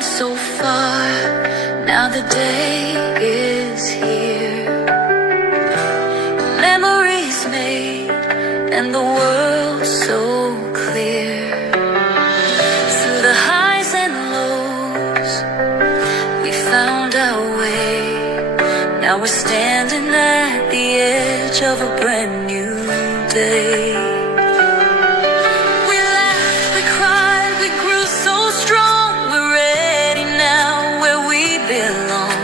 come so far, now the day is here. Memories made and the world so clear. Through the highs and lows, we found our way. Now we're standing at the edge of a brand new day. We laughed, we cried, we grew so strong. We're ready now where we belong.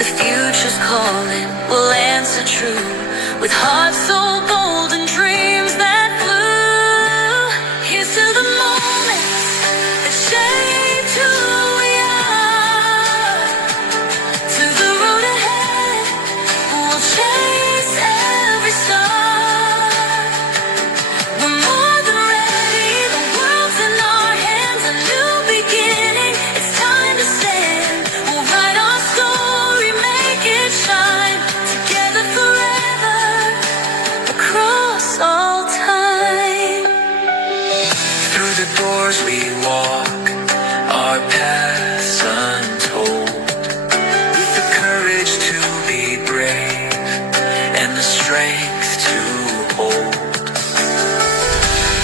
The future's calling, we'll answer true, with hearts so bold and dreams that flew. Here's to the moments that shaped who we are. To the road ahead, we'll chase every star. We're more than ready, the world's in our hands, a new beginning, it's time to stand. We'll write our story, make it shine, together forever, across all time. Through the doors we walk, our paths untold, with the courage to be brave and the strength to hold.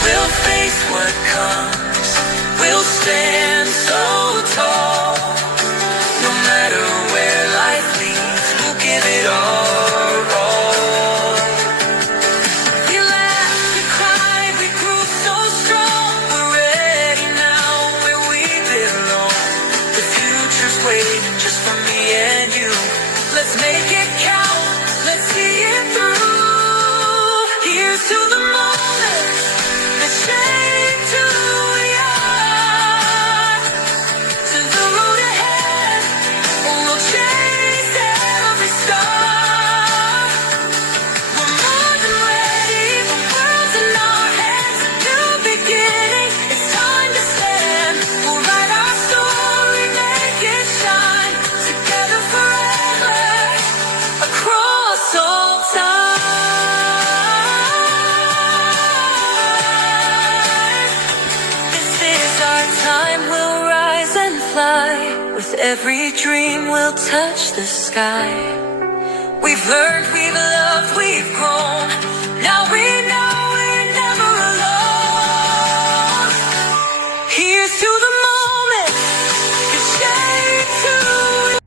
We'll face what comes, we'll stand so tall. No matter where life leads, we'll give it our all. We laughed, we cried, we grew so strong. We're ready now where we belong. The future's waiting just for me and you. Let's make it count, let's see it through. Here's to the moments that shaped who we are. To the road ahead, we'll chase every star. We're more than ready, the world's in our hands, a new beginning, it's time to stand. We'll write our story, make it shine, together forever, across all time. This is our time, we'll rise and fly. With every dream we'll touch the sky. We've learned, we've loved, we've grown. Now we know we're never alone. Here's to the moment that shapes who we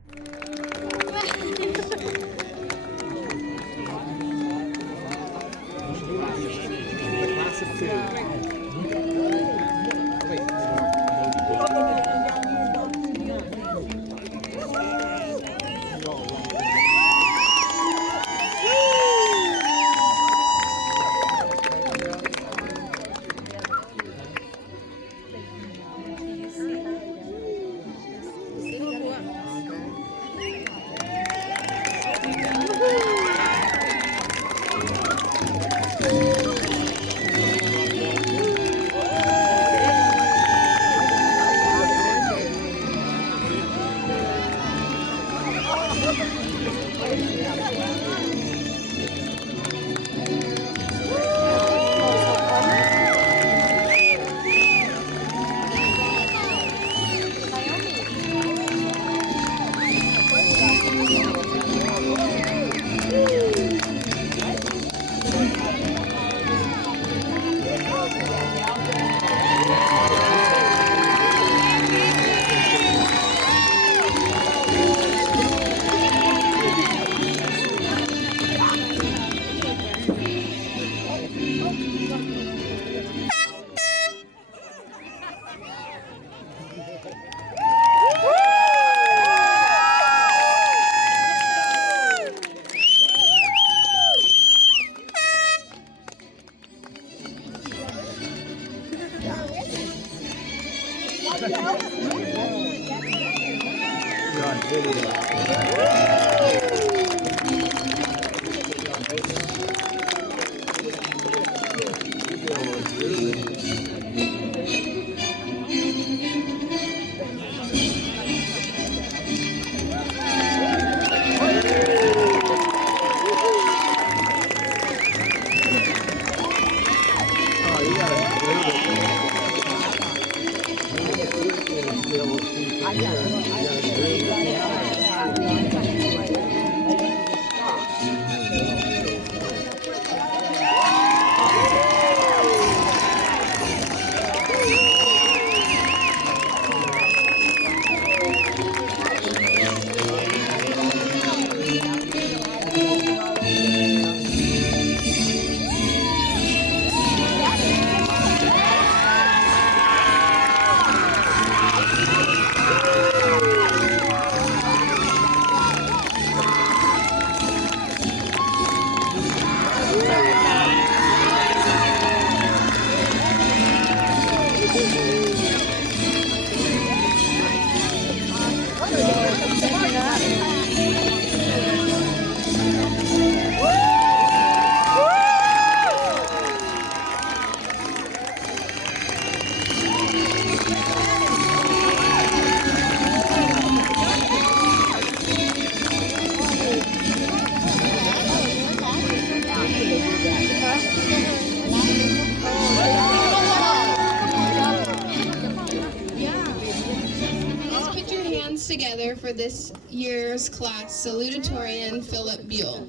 speaker for this year's class, salutatorian Philip Buell.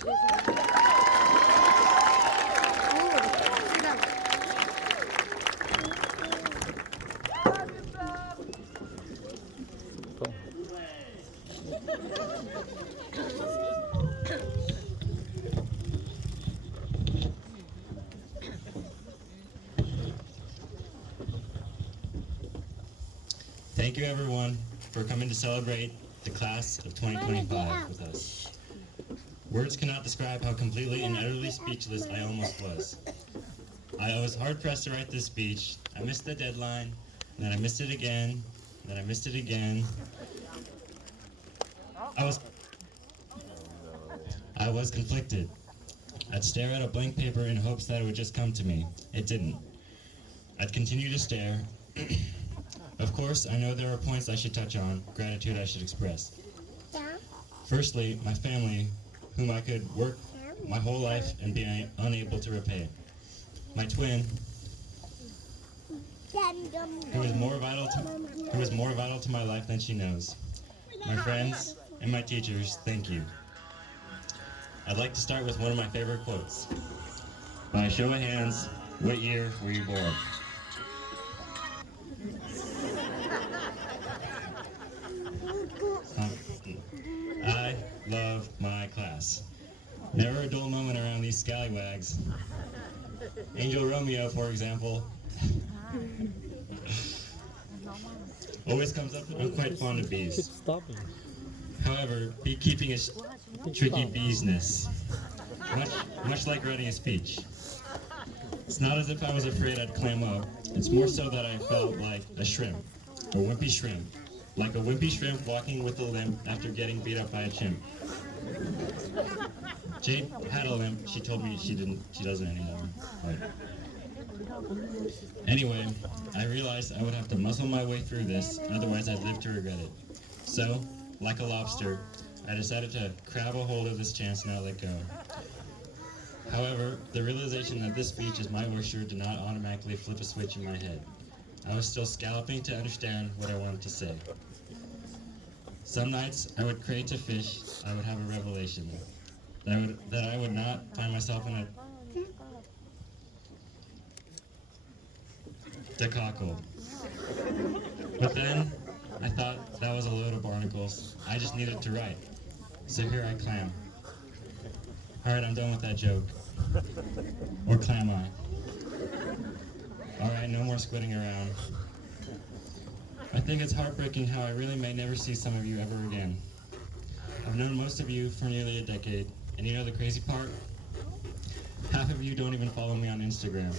Thank you everyone for coming to celebrate the class of 2025 with us. Words cannot describe how completely and utterly speechless I almost was. I was hard pressed to write this speech. I missed the deadline, and then I missed it again, and then I missed it again. I was conflicted. I'd stare at a blank paper in hopes that it would just come to me. It didn't. I'd continue to stare. Of course, I know there are points I should touch on, gratitude I should express. Firstly, my family, whom I could work my whole life and be unable to repay. My twin, who is more vital to my life than she knows. My friends and my teachers, thank you. I'd like to start with one of my favorite quotes. By a show of hands, what year were you born? I love my class. Never a dull moment around these scallywags. Angel Romeo, for example, always comes up. I'm quite fond of bees. However, beekeeping is tricky business, much like writing a speech. It's not as if I was afraid I'd clam up. It's more so that I felt like a shrimp, a wimpy shrimp. Like a wimpy shrimp walking with a limp after getting beat up by a chimp. Jade had a limp. She told me she doesn't anymore. But anyway, I realized I would have to muscle my way through this, otherwise I'd live to regret it. So, like a lobster, I decided to grab a hold of this chance and not let go. However, the realization that this speech is my oyster did not automatically flip a switch in my head. I was still scalloping to understand what I wanted to say. Some nights I would crave to fish, I would have a revelation that I would not find myself in a debacle. But then I thought that was a load of barnacles. I just needed to write. So here I clam. Alright, I'm done with that joke. Or clam I. Alright, no more squitting around. I think it's heartbreaking how I really may never see some of you ever again. I've known most of you for nearly a decade, and you know the crazy part? Half of you don't even follow me on Instagram.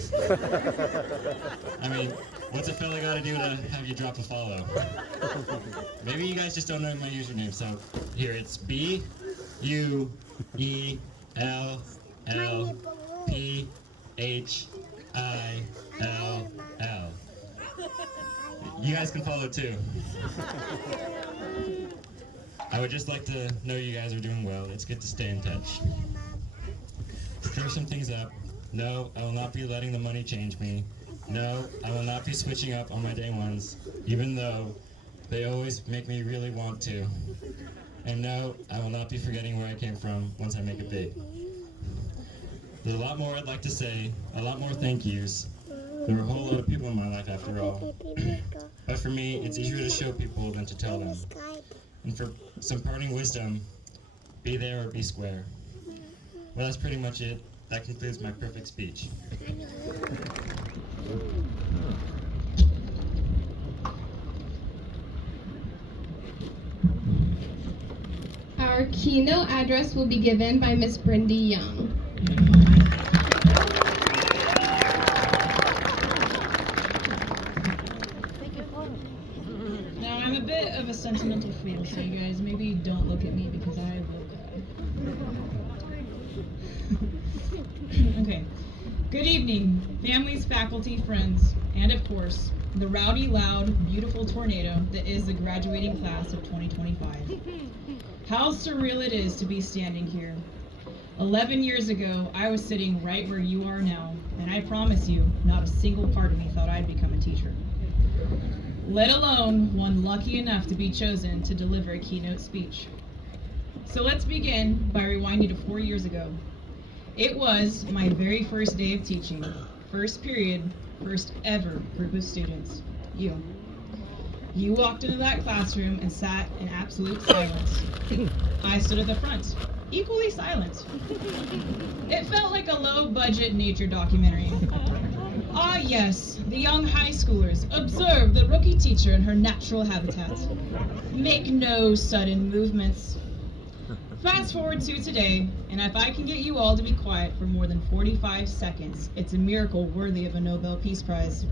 I mean, what's a fella gotta do to have you drop a follow? Maybe you guys just don't know my username, so here it's BUELLPHILL. You guys can follow too. I would just like to know you guys are doing well. It's good to stay in touch. To clear some things up, no, I will not be letting the money change me. No, I will not be switching up on my day ones, even though they always make me really want to. And no, I will not be forgetting where I came from once I make it big. There's a lot more I'd like to say, a lot more thank yous. There are a whole lot of people in my life after all. But for me, it's easier to show people than to tell them. And for some parting wisdom, be there or be square. Well, that's pretty much it. That concludes my perfect speech. Our keynote address will be given by Miss Brindy Young. Now, I'm a bit of a sentimental fool, so you guys maybe don't look at me because I will die. Okay. Good evening, families, faculty, friends, and of course, the rowdy, loud, beautiful tornado that is the graduating class of 2025. How surreal it is to be standing here. 11 years ago, I was sitting right where you are now, and I promise you, not a single part of me thought I'd become a teacher. let alone one lucky enough to be chosen to deliver a keynote speech. So let's begin by rewinding to 4 years ago. It was my very first day of teaching, first period, first ever group of students, you. You walked into that classroom and sat in absolute silence. I stood at the front, equally silent. It felt like a low-budget nature documentary. Ah yes, the young high schoolers observe the rookie teacher in her natural habitat. Make no sudden movements. Fast forward to today, and if I can get you all to be quiet for more than 45 seconds, it's a miracle worthy of a Nobel Peace Prize.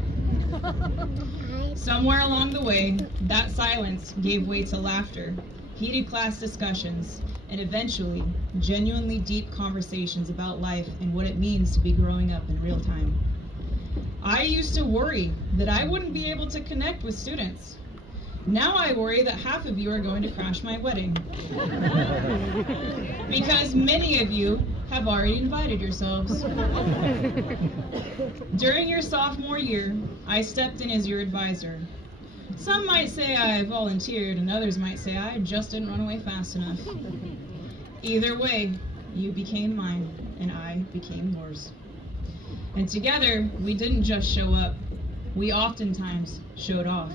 Somewhere along the way, that silence gave way to laughter, heated class discussions, and eventually, genuinely deep conversations about life and what it means to be growing up in real time. I used to worry that I wouldn't be able to connect with students. Now I worry that half of you are going to crash my wedding. Because many of you have already invited yourselves. During your sophomore year, I stepped in as your advisor. Some might say I volunteered, and others might say I just didn't run away fast enough. Either way, you became mine, and I became yours. And together, we didn't just show up, we oftentimes showed off.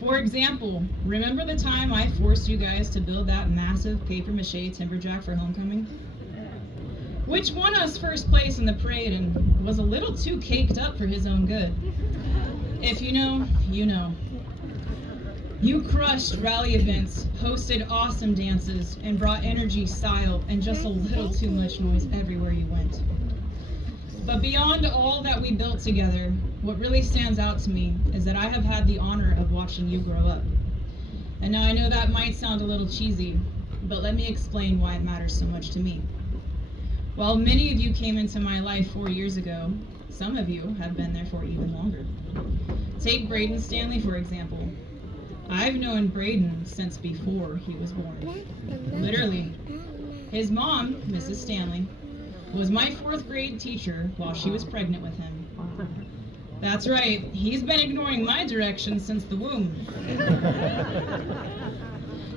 For example, remember the time I forced you guys to build that massive paper-mache timberjack for homecoming? Which won us first place in the parade and was a little too caked up for his own good. If you know, you know. You crushed rally events, hosted awesome dances, and brought energy, style, and just a little too much noise everywhere you went. But beyond all that we built together, what really stands out to me is that I have had the honor of watching you grow up. And now I know that might sound a little cheesy, but let me explain why it matters so much to me. While many of you came into my life 4 years ago, some of you have been there for even longer. Take Braden Stanley, for example. I've known Braden since before he was born. Literally. His mom, Mrs. Stanley, was my 4th grade teacher while she was pregnant with him. That's right, he's been ignoring my direction since the womb.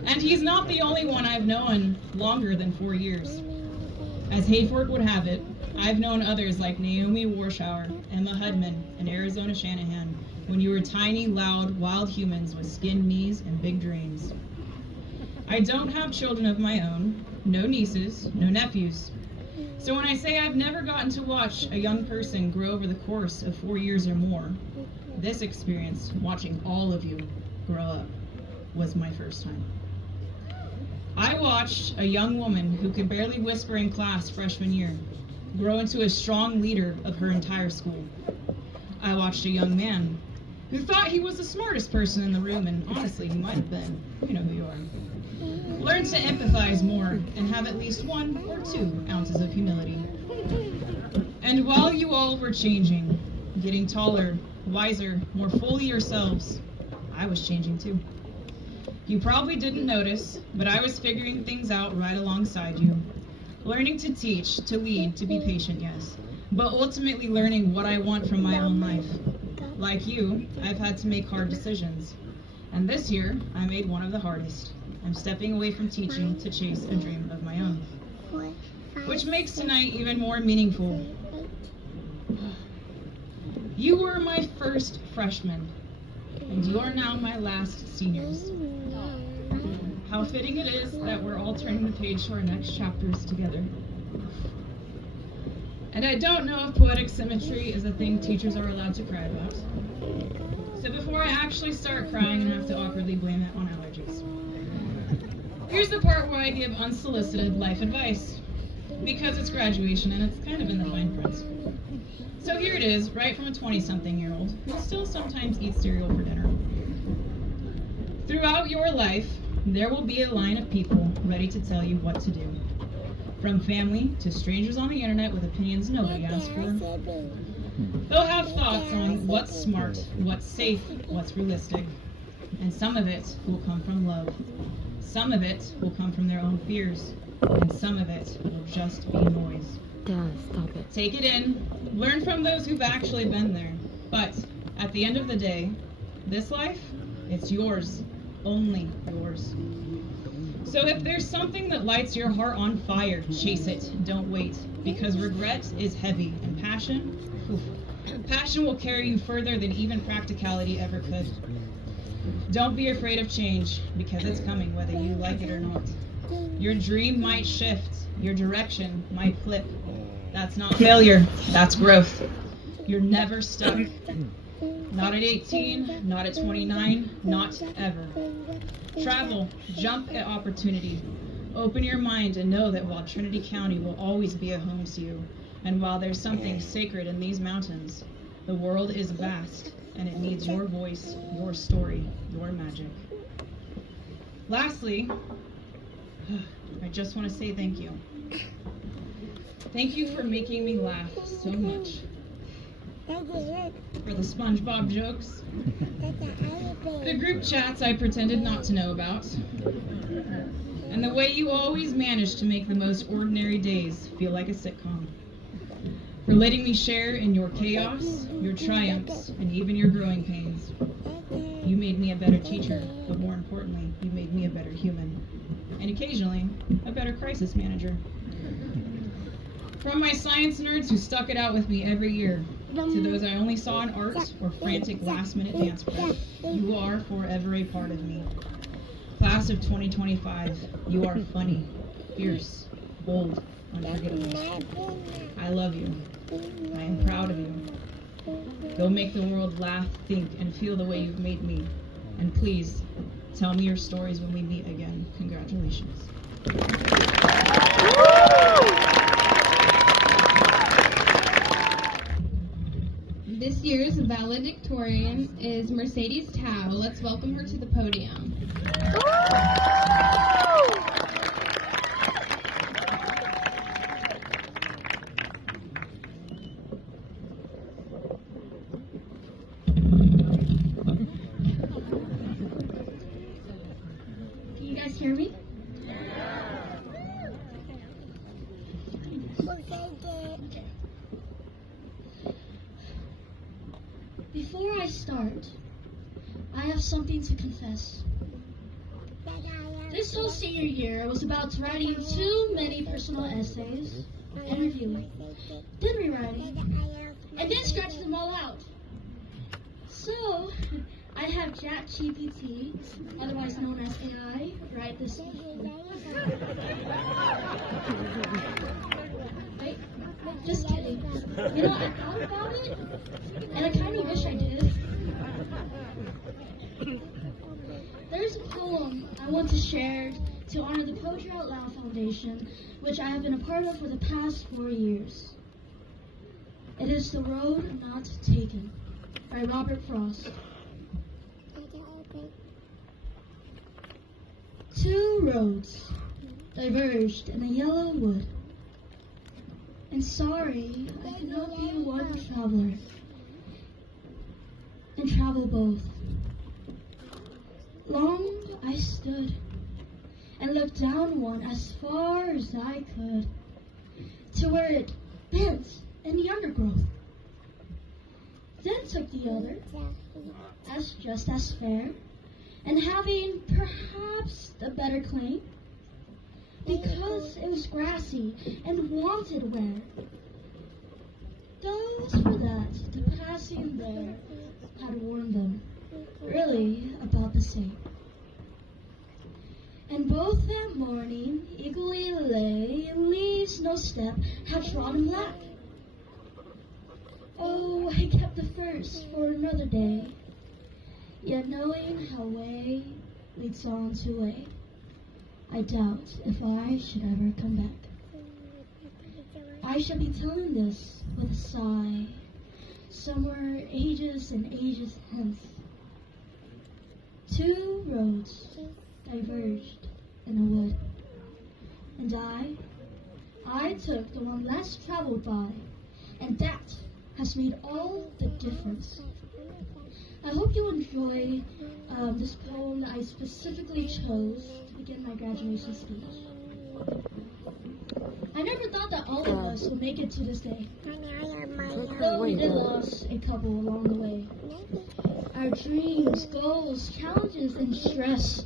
And he's not the only one I've known longer than 4 years. As hayfork would have it, I've known others like Naomi Warshauer, Emma Hudman, and Arizona Shanahan when you were tiny, loud, wild humans with skinned knees and big dreams. I don't have children of my own, no nieces, no nephews. So when I say I've never gotten to watch a young person grow over the course of 4 years or more, this experience, watching all of you grow up, was my first time. I watched a young woman who could barely whisper in class freshman year grow into a strong leader of her entire school. I watched a young man who thought he was the smartest person in the room, and honestly, he might have been. You know who you are. Learn to empathize more and have at least 1 or 2 ounces of humility. And while you all were changing, getting taller, wiser, more fully yourselves, I was changing too. You probably didn't notice, but I was figuring things out right alongside you. Learning to teach, to lead, to be patient, yes, but ultimately learning what I want from my own life. Like you, I've had to make hard decisions. And this year, I made one of the hardest. I'm stepping away from teaching to chase a dream of my own. Which makes tonight even more meaningful. You were my first freshmen, and you are now my last seniors. How fitting it is that we're all turning the page to our next chapters together. And I don't know if poetic symmetry is a thing teachers are allowed to cry about. So before I actually start crying and have to awkwardly blame it on allergies, here's the part where I give unsolicited life advice, because it's graduation and it's kind of in the fine print. So here it is, right from a 20-something-year-old who still sometimes eats cereal for dinner. Throughout your life, there will be a line of people ready to tell you what to do. From family to strangers on the internet with opinions nobody asked for. They'll have thoughts on what's smart, what's safe, what's realistic. And some of it will come from love. Some of it will come from their own fears. And some of it will just be noise. Dad, stop it. Take it in, learn from those who've actually been there. But at the end of the day, This life, it's yours, only yours. So if there's something that lights your heart on fire, chase it, don't wait, because regret is heavy, and passion, passion will carry you further than even practicality ever could. Don't be afraid of change, because it's coming whether you like it or not. Your dream might shift, your direction might flip. That's not failure, that's growth. You're never stuck. Not at 18, not at 29, not ever. Travel, jump at opportunity. Open your mind and know that while Trinity County will always be a home to you, and while there's something sacred in these mountains, the world is vast and it needs your voice, your story, your magic. Lastly, I just want to say thank you. Thank you for making me laugh so much. For the SpongeBob jokes, the group chats I pretended not to know about, and the way you always manage to make the most ordinary days feel like a sitcom. For letting me share in your chaos, your triumphs, and even your growing pains. You made me a better teacher, but more importantly, you made me a better human, and occasionally, a better crisis manager. From my science nerds who stuck it out with me every year, to those I only saw in art or frantic last-minute dance prep, you are forever a part of me. Class of 2025, you are funny, fierce, bold, unforgettable. I love you. I am proud of you. Go make the world laugh, think, and feel the way you've made me. And please, tell me your stories when we meet again. Congratulations. This year's valedictorian is Mercedes Tao. Let's welcome her to the podium. Can you guys hear me? Okay. Before I start, I have something to confess. This whole senior year, I was about to writing too many personal essays and reviewing, then rewriting, and then scratching them all out. So, I have ChatGPT, otherwise known as AI, write this. Wait, just kidding. You know, I thought about it, and I kind of wish I did. There's a poem I want to share to honor the Poetry Out Loud Foundation, which I have been a part of for the past 4 years. It is The Road Not Taken by Robert Frost. Two roads diverged in a yellow wood, and sorry I could not be one traveler and travel both. Long I stood and looked down one as far as I could, to where it bent in the undergrowth. Then took the other, as just as fair, and having perhaps the better claim, because it was grassy and wanted wear. Those for that the passing there had warned them, really about the same. And both that morning eagerly lay in leaves no step had trodden black. Oh, I kept the first for another day, yet knowing how way leads on to way, I doubt if I should ever come back. I shall be telling this with a sigh, somewhere ages and ages hence. Two roads diverged in a wood, and I took the one less traveled by, and that has made all the difference. I hope you enjoy this poem that I specifically chose to begin my graduation speech. I never thought that all of us would make it to this day, though we did lose a couple along the way. Our dreams, goals, challenges, and stress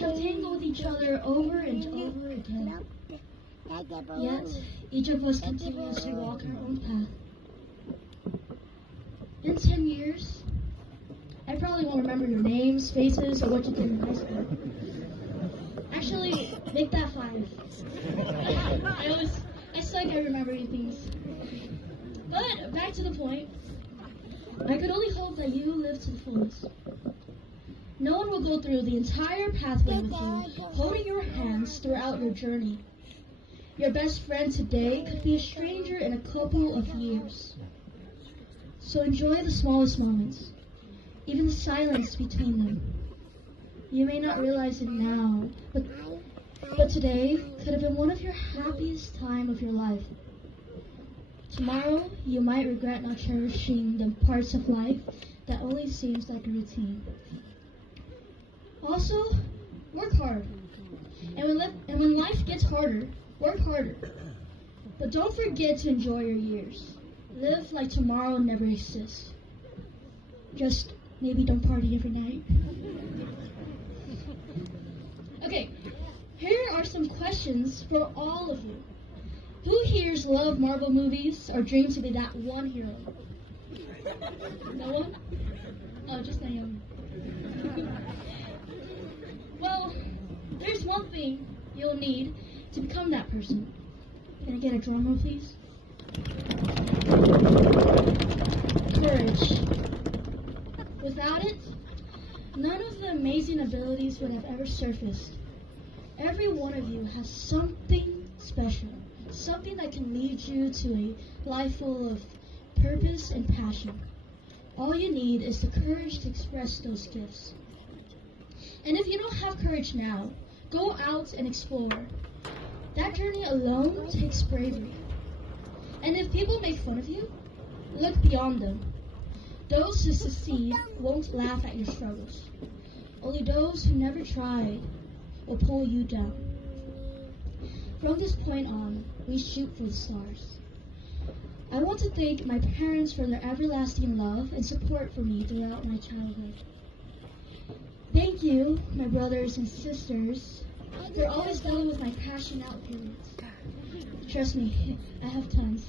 have tangled each other over and over again. Yet, each of us continues to walk our own path. In 10 years, I probably won't remember your names, faces, or what you did in high school. Actually, make that 5. I suck at remembering things. But, back to the point. I could only hope that you live to the fullest. No one will go through the entire pathway with you, holding your hands throughout your journey. Your best friend today could be a stranger in a couple of years. So enjoy the smallest moments, even the silence between them. You may not realize it now, but today could have been one of your happiest time of your life. Tomorrow, you might regret not cherishing the parts of life that only seems like a routine. Also, work hard. And when life gets harder, work harder. But don't forget to enjoy your years. Live like tomorrow never exists. Just maybe don't party every night. Okay, here are some questions for all of you. Who here's love Marvel movies or dreams to be that one hero? No one? Oh, just Naomi. Well, there's one thing you'll need to become that person. Can I get a drum roll, please? Courage. Without it, none of the amazing abilities would have ever surfaced. Every one of you has something special. Something that can lead you to a life full of purpose and passion. All you need is the courage to express those gifts. And if you don't have courage now, go out and explore. That journey alone takes bravery. And if people make fun of you, look beyond them. Those who succeed won't laugh at your struggles. Only those who never tried will pull you down. From this point on, we shoot for the stars. I want to thank my parents for their everlasting love and support for me throughout my childhood. Thank you, my brothers and sisters, for always dealing with my crashing out periods. Trust me, I have tons.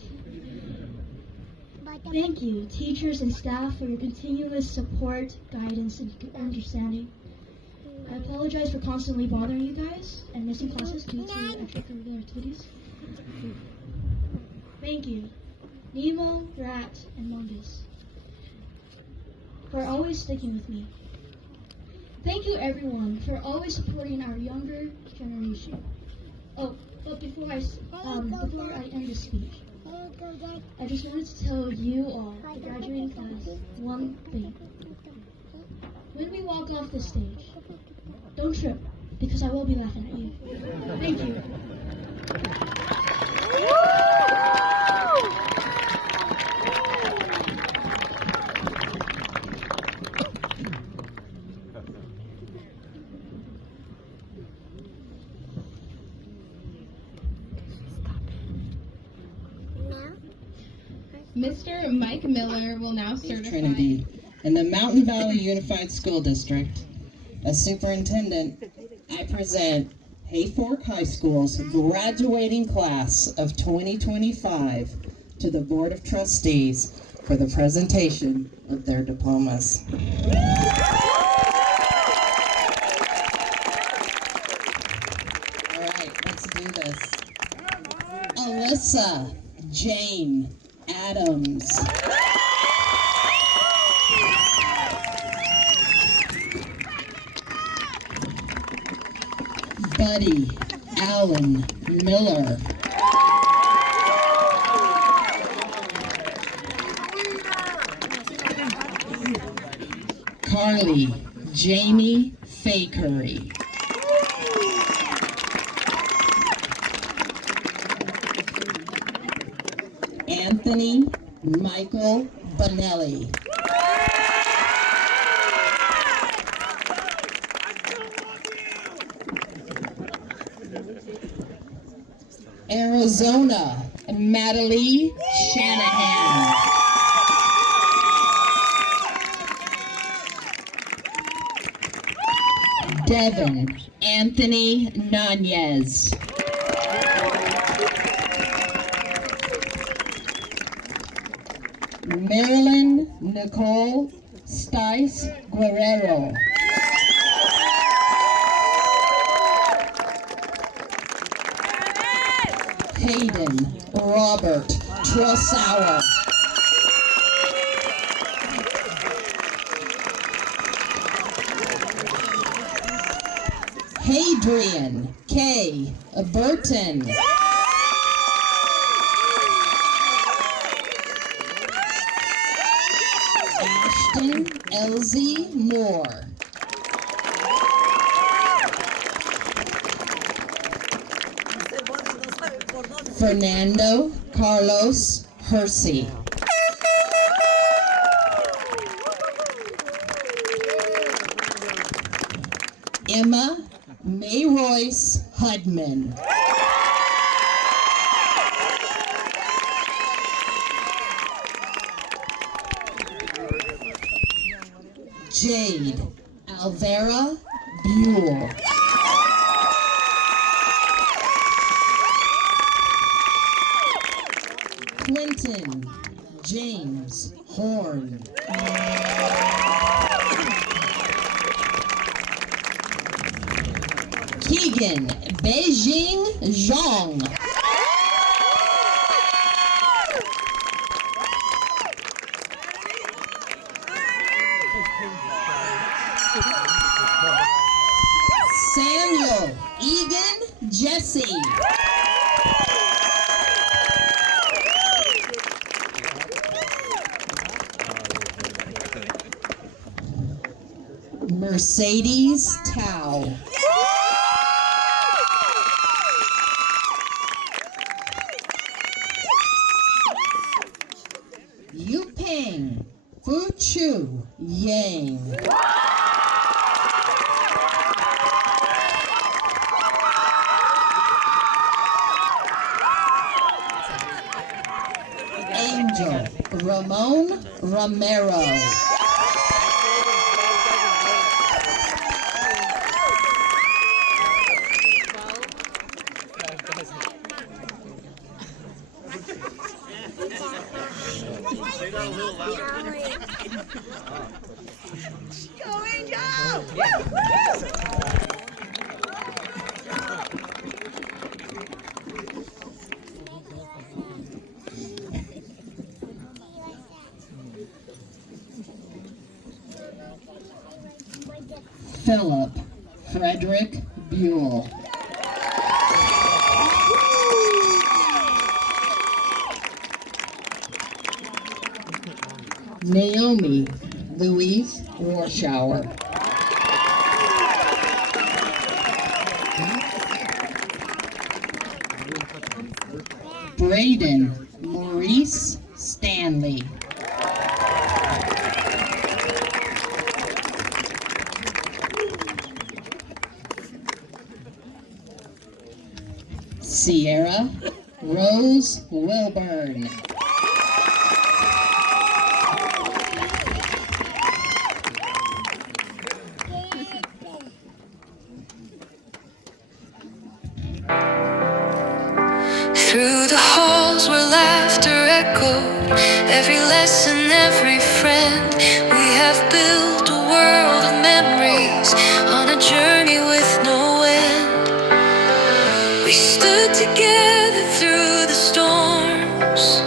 Thank you, teachers and staff, for your continuous support, guidance, and understanding. I apologize for constantly bothering you guys and missing classes due to extracurricular activities. Thank you, Nemo, Rat, and Mungus, for always sticking with me. Thank you, everyone, for always supporting our younger generation. Oh, but before I end this speech, I just wanted to tell you all, the graduating class, one thing. When we walk off the stage, don't trip, because I will be laughing at you. Thank you. Mr. Mike Miller will now certify. Trinity in the Mountain Valley Unified School District. As superintendent, I present Hayfork High School's graduating class of 2025 to the Board of Trustees for the presentation of their diplomas. All right, let's do this. Alyssa Jane Adams. Buddy Allen Miller. Carly Jamie Fakery. Anthony Michael Bonelli. Arizona, Natalie Shanahan. Devin Anthony Nanez. Marilyn Nicole Stice Guerrero. Hayden Robert Trossauer. Hadrian K. Burton. Ashton Elsie Moore. Fernando Carlos Hersey. Emma May Royce Hudman. Jade Alvera Buell. Clinton James Horn. Keegan Beijing Zhang. Samuel Egan Jesse. Mercedes Tao. Yuping Fuchu Yang. Angel Ramon Romero. Philip Frederick Buell. Naomi Louise Warschauer. Braden Maurice Stanley. Sierra Rose Wilburn. Through the halls where laughter echoed, every lesson, every friend, we have built a world of memories on a journey with no end. We stood together through the storms,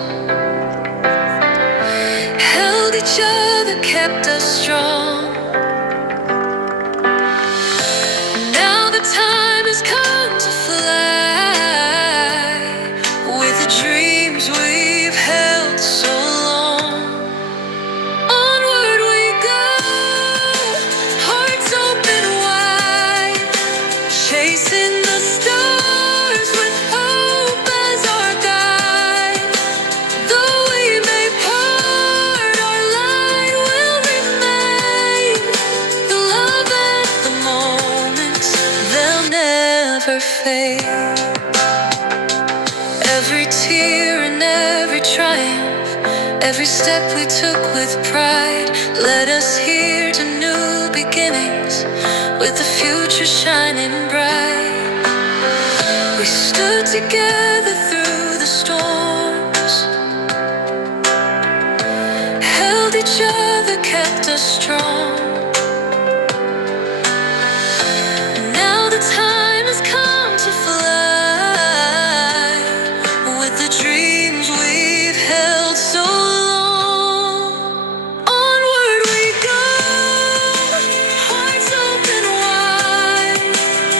held each other, kept us strong. Now the time has come to fly with the dreams we've held so long. Onward we go, hearts open wide, chasing the stars with hope as our guide. Though we may part, our light will remain. The love and the moments, they'll never fade. Every tear and every triumph, Every step we took with pride led us here to new beginnings, with the future shining bright. We stood together through the storms, held each other, kept us strong. Now the time has come to fly with the dreams we've held so long. Onward we go, hearts open wide,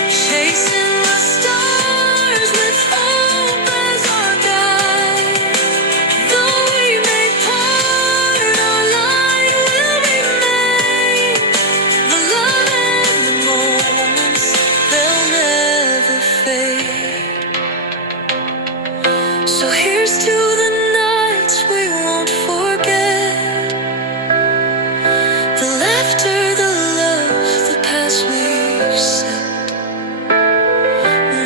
chasing the stars with hope as our guide. Though we may part, our light will remain. The love and the moments, they'll never fade. So here's to the nights we won't forget, the laughter, the love, the past we've set.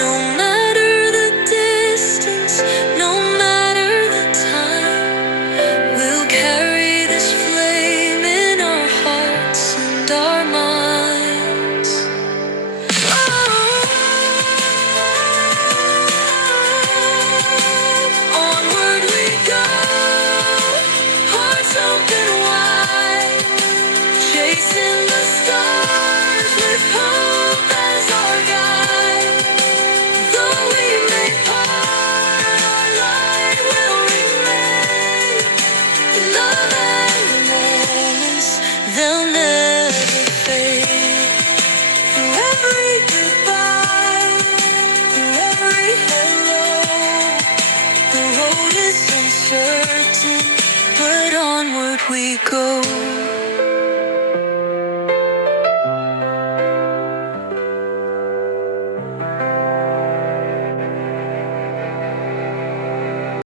No matter the distance, no matter the time, we'll carry this flame in our hearts and our minds. Onward we go, hearts open wide, chasing the stars with hope as our guide. Though we may part, our light will remain. The love and the moments, they'll never fade. Through every goodbye, through every hello, the road is uncertain, but onward we go.